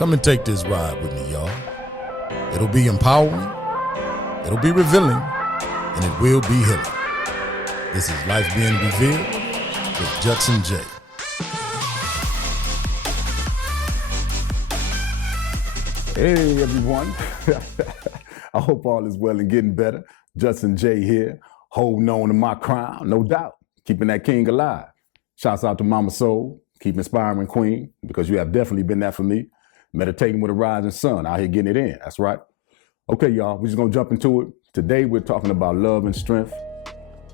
Come and take this ride with me, y'all. It'll be empowering, it'll be revealing, and it will be healing. This is Life Being Revealed with Judson Jaye. Hey everyone, I hope all is well and getting better. Judson Jaye here, holding on to my crown, no doubt, keeping that king alive. Shouts out to Mama Soul, keep inspiring queen, because you have definitely been that for me. Meditating with a rising sun, out here getting it in, that's right. Okay y'all, we're just gonna jump into it. Today we're talking about love and strength.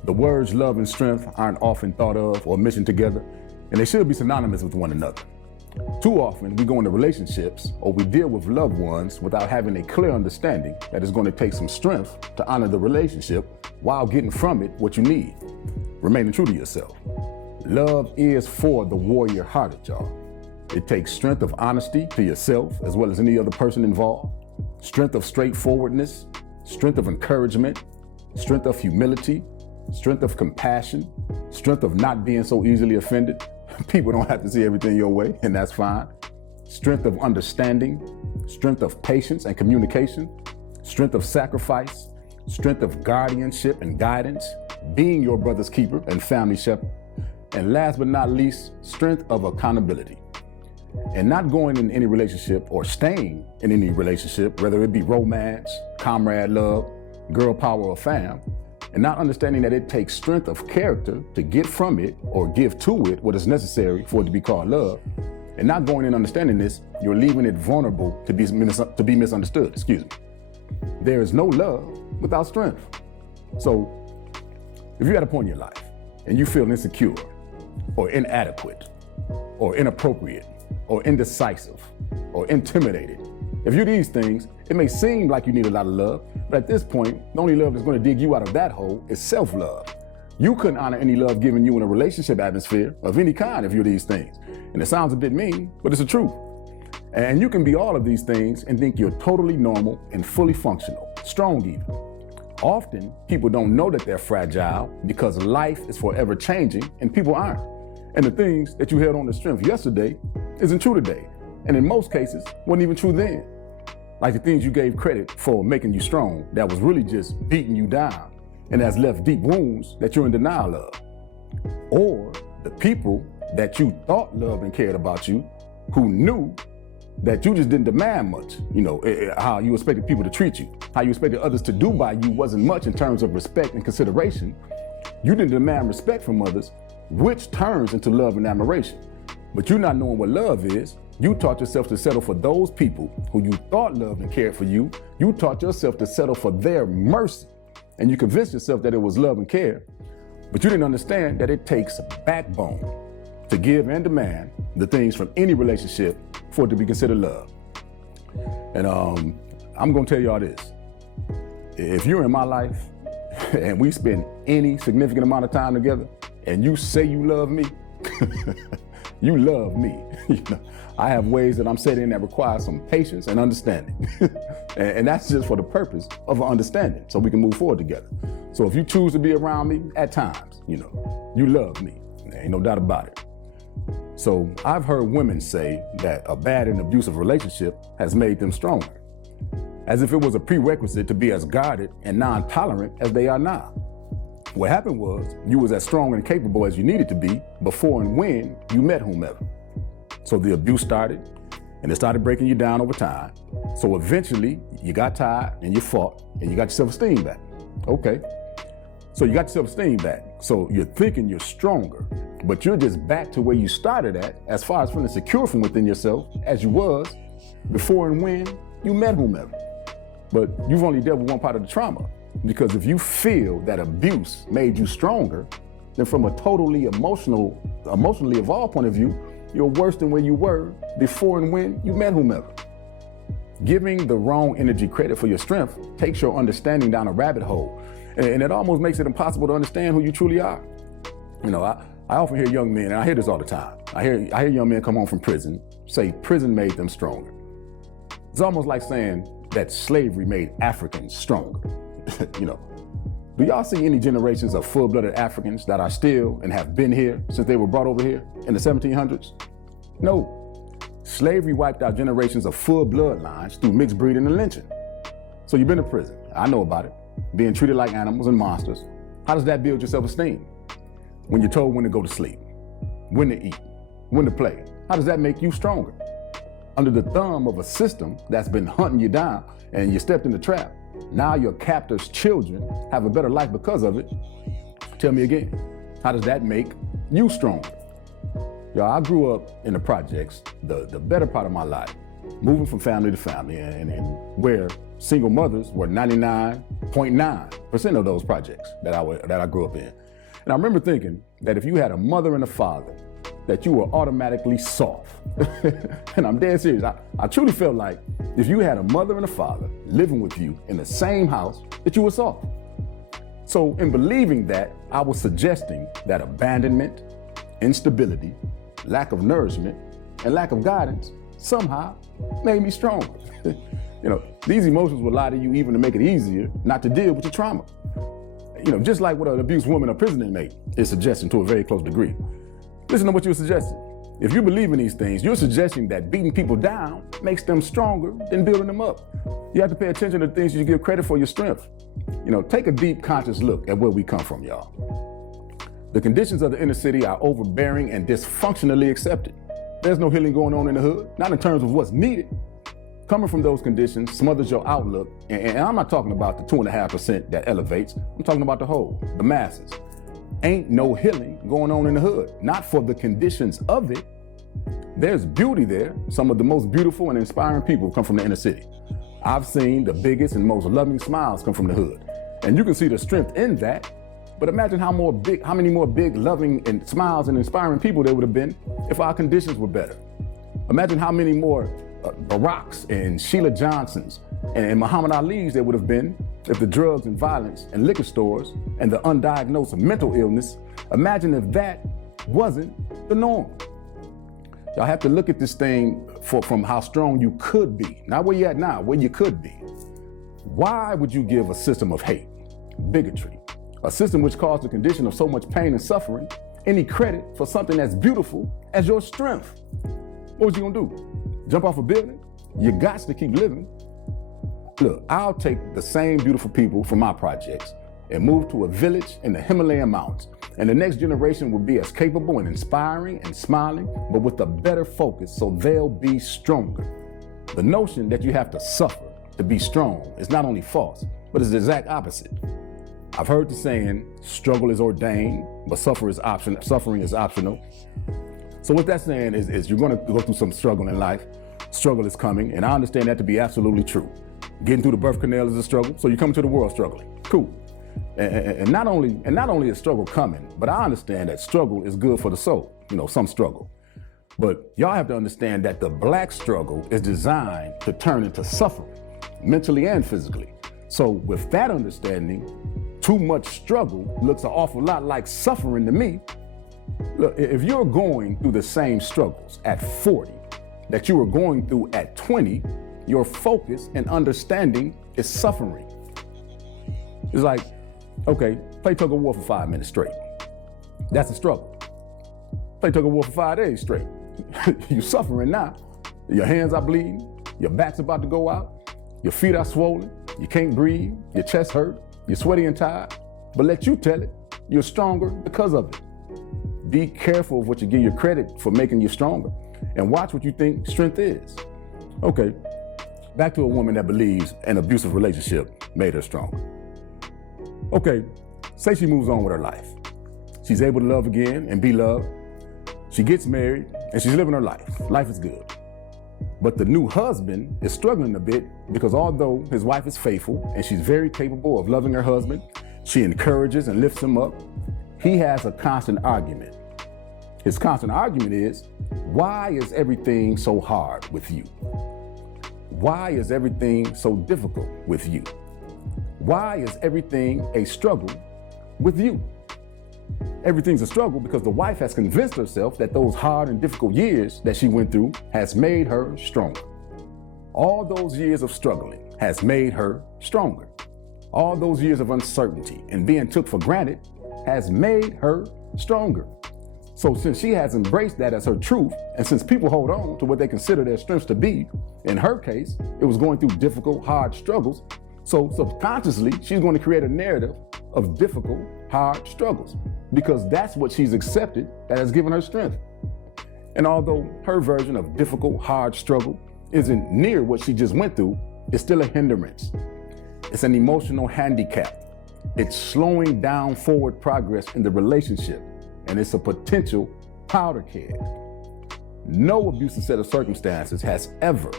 The words love and strength aren't often thought of or mentioned together, and they should be synonymous with one another. Too often, we go into relationships or we deal with loved ones without having a clear understanding that it's going to take some strength to honor the relationship while getting from it what you need, remaining true to yourself. Love is for the warrior-hearted, y'all. It takes strength of honesty to yourself as well as any other person involved, strength of straightforwardness, strength of encouragement, strength of humility, strength of compassion, strength of not being so easily offended. People don't have to see everything your way, and that's fine. Strength of understanding, strength of patience and communication, strength of sacrifice, strength of guardianship and guidance, being your brother's keeper and family shepherd, and last but not least, strength of accountability. And not going in any relationship or staying in any relationship, whether it be romance, comrade love, girl power, or fam, and not understanding that it takes strength of character to get from it or give to it what is necessary for it to be called love, and not going in understanding this, you're leaving it vulnerable to be misunderstood, There is no love without strength. So if you're at a point in your life and you feel insecure or inadequate or inappropriate or indecisive or intimidated, if you're these things, it may seem like you need a lot of love, but at this point, the only love that's going to dig you out of that hole is self-love. You couldn't honor any love given you in a relationship atmosphere of any kind if you're these things. And it sounds a bit mean, but it's the truth. And you can be all of these things and think you're totally normal and fully functional, strong even. Often, people don't know that they're fragile because life is forever changing and people aren't. And the things that you held on to strength yesterday isn't true today. And in most cases, wasn't even true then. Like the things you gave credit for making you strong, that was really just beating you down and has left deep wounds that you're in denial of. Or the people that you thought loved and cared about you, who knew that you just didn't demand much. How you expected people to treat you, how you expected others to do by you wasn't much in terms of respect and consideration. You didn't demand respect from others, which turns into love and admiration. But you not knowing what love is, you taught yourself to settle for those people who you thought loved and cared for you. You taught yourself to settle for their mercy. And you convinced yourself that it was love and care, but you didn't understand that it takes backbone to give and demand the things from any relationship for it to be considered love. And I'm gonna tell y'all this. If you're in my life and we spend any significant amount of time together and you say you love me, you love me. I have ways that I'm set in that require some patience and understanding. and that's just for the purpose of an understanding, so we can move forward together. So if you choose to be around me at times, you love me. There ain't no doubt about it. So I've heard women say that a bad and abusive relationship has made them stronger, as if it was a prerequisite to be as guarded and non-tolerant as they are now. What happened was you was as strong and capable as you needed to be before and when you met whomever. So the abuse started, and it started breaking you down over time. So eventually, you got tired and you fought, and you got your self-esteem back. Okay, so you got your self-esteem back. So you're thinking you're stronger, but you're just back to where you started at as far as feeling secure from within yourself as you was before and when you met whomever. But you've only dealt with one part of the trauma, because if you feel that abuse made you stronger, then from a totally emotionally evolved point of view, you're worse than where you were before and when you met whomever. Giving the wrong energy credit for your strength takes your understanding down a rabbit hole, and it almost makes it impossible to understand who you truly are. I often hear young men, and I hear this all the time. I hear young men come home from prison say prison made them stronger. It's almost like saying that slavery made Africans stronger. Do y'all see any generations of full-blooded Africans that are still and have been here since they were brought over here in the 1700s? No. Slavery wiped out generations of full bloodlines through mixed breeding and lynching. So you've been to prison. I know about it. Being treated like animals and monsters. How does that build your self-esteem? When you're told when to go to sleep, when to eat, when to play, how does that make you stronger? Under the thumb of a system that's been hunting you down and you stepped in the trap, now your captor's children have a better life because of it. Tell me again, how does that make you stronger? Y'all, I grew up in the projects, the better part of my life, moving from family to family, and where single mothers were 99.9% of those projects that I grew up in. And I remember thinking that if you had a mother and a father, that you were automatically soft. And I'm dead serious. I truly felt like if you had a mother and a father living with you in the same house, that you were soft. So in believing that, I was suggesting that abandonment, instability, lack of nourishment, and lack of guidance somehow made me stronger. These emotions will lie to you even to make it easier not to deal with your trauma. Just like what an abused woman or prison inmate is suggesting to a very close degree. Listen to what you're suggesting. If you believe in these things, you're suggesting that beating people down makes them stronger than building them up. You have to pay attention to the things you give credit for your strength. Take a deep conscious look at where we come from, y'all. The conditions of the inner city are overbearing and dysfunctionally accepted. There's no healing going on in the hood, not in terms of what's needed. Coming from those conditions smothers your outlook, and I'm not talking about the 2.5% that elevates, I'm talking about the whole, the masses. Ain't no healing going on in the hood, not for the conditions of it. There's beauty there. Some of the most beautiful and inspiring people come from the inner city. I've seen the biggest and most loving smiles come from the hood. And you can see the strength in that, but imagine how many more big, loving, and smiles and inspiring people there would have been if our conditions were better. Imagine how many more Baracks and Sheila Johnsons and Muhammad Ali's there would have been if the drugs and violence and liquor stores and the undiagnosed mental illness, imagine if that wasn't the norm. Y'all have to look at this thing from how strong you could be, not where you're at now, where you could be. Why would you give a system of hate, bigotry, a system which caused the condition of so much pain and suffering, any credit for something as beautiful as your strength? What was you gonna do? Jump off a building? You got to keep living. Look, I'll take the same beautiful people from my projects and move to a village in the Himalayan mountains, and the next generation will be as capable and inspiring and smiling, but with a better focus so they'll be stronger. The notion that you have to suffer to be strong is not only false, but it's the exact opposite. I've heard the saying, struggle is ordained, but suffering is optional. So what that's saying is you're gonna go through some struggle in life. Struggle is coming, and I understand that to be absolutely true. Getting through the birth canal is a struggle, so you come into the world struggling. Cool. And not only is struggle coming, but I understand that struggle is good for the soul, some struggle. But y'all have to understand that the black struggle is designed to turn into suffering, mentally and physically. So with that understanding, too much struggle looks an awful lot like suffering to me. Look, if you're going through the same struggles at 40 that you were going through at 20, your focus and understanding is suffering. It's like, okay, play tug of war for 5 minutes straight. That's a struggle. Play tug of war for 5 days straight. You're suffering now. Your hands are bleeding, your back's about to go out, your feet are swollen, you can't breathe, your chest hurt, you're sweaty and tired. But let you tell it, you're stronger because of it. Be careful of what you give your credit for making you stronger, and watch what you think strength is. Okay, back to a woman that believes an abusive relationship made her stronger. Okay, say she moves on with her life. She's able to love again and be loved. She gets married and she's living her life. Life is good. But the new husband is struggling a bit because although his wife is faithful and she's very capable of loving her husband, she encourages and lifts him up, he has a constant argument. His constant argument is, why is everything so hard with you? Why is everything so difficult with you? Why is everything a struggle with you? Everything's a struggle because the wife has convinced herself that those hard and difficult years that she went through has made her stronger. All those years of struggling has made her stronger. All those years of uncertainty and being took for granted has made her stronger. So since she has embraced that as her truth, and since people hold on to what they consider their strengths to be, in her case, it was going through difficult, hard struggles. So subconsciously, she's going to create a narrative of difficult, hard struggles because that's what she's accepted that has given her strength. And although her version of difficult, hard struggle isn't near what she just went through, it's still a hindrance. It's an emotional handicap. It's slowing down forward progress in the relationship, and it's a potential powder keg. No abusive set of circumstances has ever,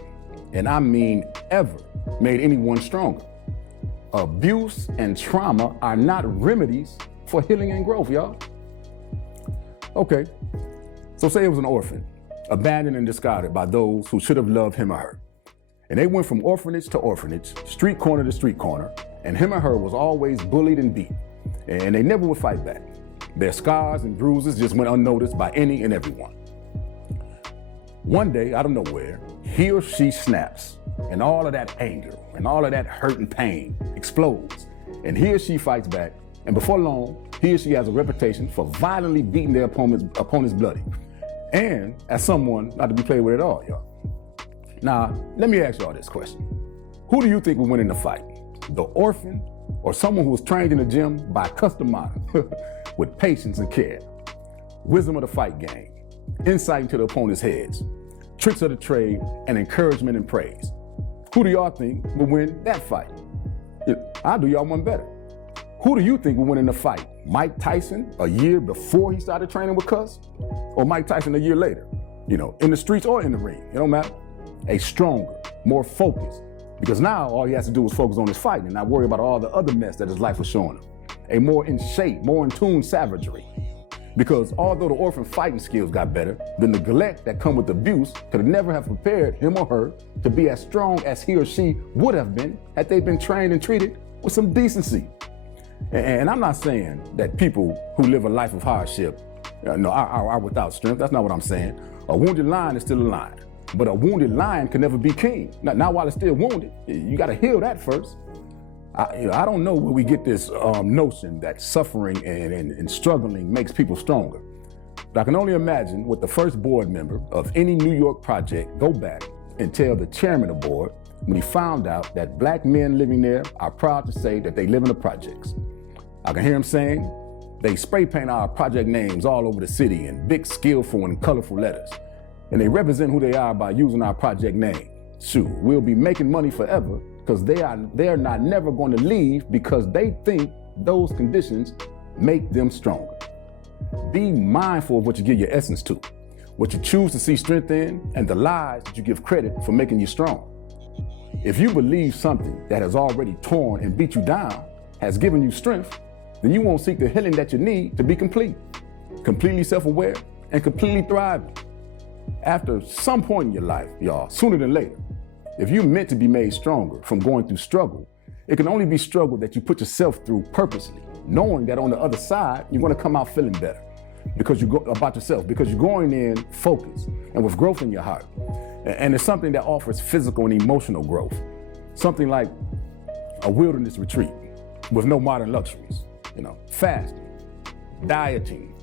and I mean ever, made anyone stronger. Abuse and trauma are not remedies for healing and growth, y'all. Okay, so say it was an orphan, abandoned and discarded by those who should have loved him or her. And they went from orphanage to orphanage, street corner to street corner, and him or her was always bullied and beat, and they never would fight back. Their scars and bruises just went unnoticed by any and everyone. One day, out of nowhere, he or she snaps, and all of that anger and all of that hurt and pain explodes, and he or she fights back, and before long, he or she has a reputation for violently beating their opponents bloody, and as someone not to be played with at all, y'all. Now, let me ask y'all this question. Who do you think will win in the fight? The orphan or someone who was trained in the gym by a custom model with patience and care, wisdom of the fight game, insight into the opponent's heads, tricks of the trade, and encouragement and praise? Who do y'all think will win that fight? I'll do y'all one better. Who do you think will win in the fight? Mike Tyson a year before he started training with Cuss? Or Mike Tyson a year later? In the streets or in the ring, it don't matter. A stronger, more focused, because now all he has to do is focus on his fight and not worry about all the other mess that his life was showing him. A more in shape, more in tune savagery. Because although the orphan fighting skills got better, the neglect that come with abuse could never have prepared him or her to be as strong as he or she would have been had they been trained and treated with some decency. And I'm not saying that people who live a life of hardship are without strength. That's not what I'm saying. A wounded lion is still a lion. But a wounded lion can never be king. Now while it's still wounded, you got to heal that first. I don't know where we get this notion that suffering and struggling makes people stronger. But I can only imagine what the first board member of any New York project go back and tell the chairman of the board when he found out that black men living there are proud to say that they live in the projects. I can hear him saying, they spray paint our project names all over the city in big, skillful, and colorful letters. And they represent who they are by using our project name. Shoot, we'll be making money forever because they are not never going to leave because they think those conditions make them stronger. Be mindful of what you give your essence to, what you choose to see strength in, and the lies that you give credit for making you strong. If you believe something that has already torn and beat you down has given you strength, then you won't seek the healing that you need to be complete, completely self-aware, and completely thriving. After some point in your life, y'all, sooner than later, if you're meant to be made stronger from going through struggle, it can only be struggle that you put yourself through purposely, knowing that on the other side, you're going to come out feeling better because about yourself, because you're going in focused and with growth in your heart. And it's something that offers physical and emotional growth. Something like a wilderness retreat with no modern luxuries, fasting, dieting,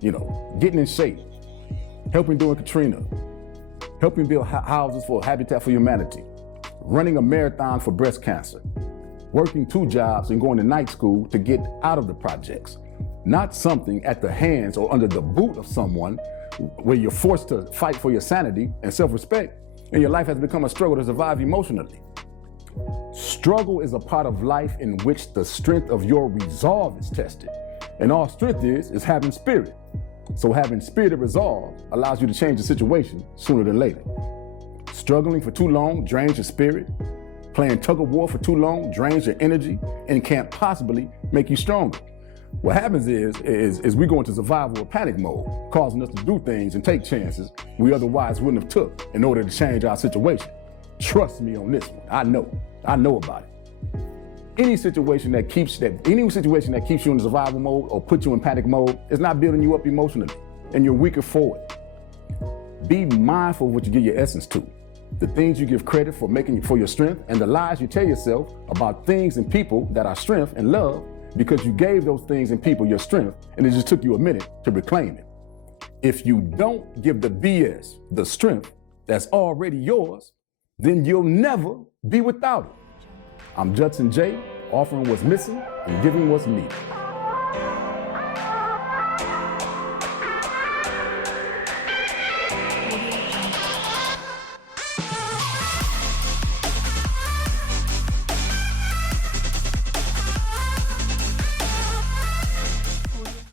getting in shape, helping during Katrina, helping build houses for Habitat for Humanity, running a marathon for breast cancer, working 2 jobs and going to night school to get out of the projects. Not something at the hands or under the boot of someone where you're forced to fight for your sanity and self-respect, and your life has become a struggle to survive emotionally. Struggle is a part of life in which the strength of your resolve is tested. And all strength is having spirit. So having spirited resolve allows you to change the situation sooner than later. Struggling for too long drains your spirit. Playing tug of war for too long drains your energy and can't possibly make you stronger. What happens is we go into survival or panic mode, causing us to do things and take chances we otherwise wouldn't have took in order to change our situation. Trust me on this one. I know about it. Any situation that keeps you in survival mode or puts you in panic mode is not building you up emotionally, and you're weaker for it. Be mindful of what you give your essence to, the things you give credit for your strength, and the lies you tell yourself about things and people that are strength and love because you gave those things and people your strength, and it just took you a minute to reclaim it. If you don't give the BS the strength that's already yours, then you'll never be without it. I'm Judson Jaye, offering what's missing and giving what's needed.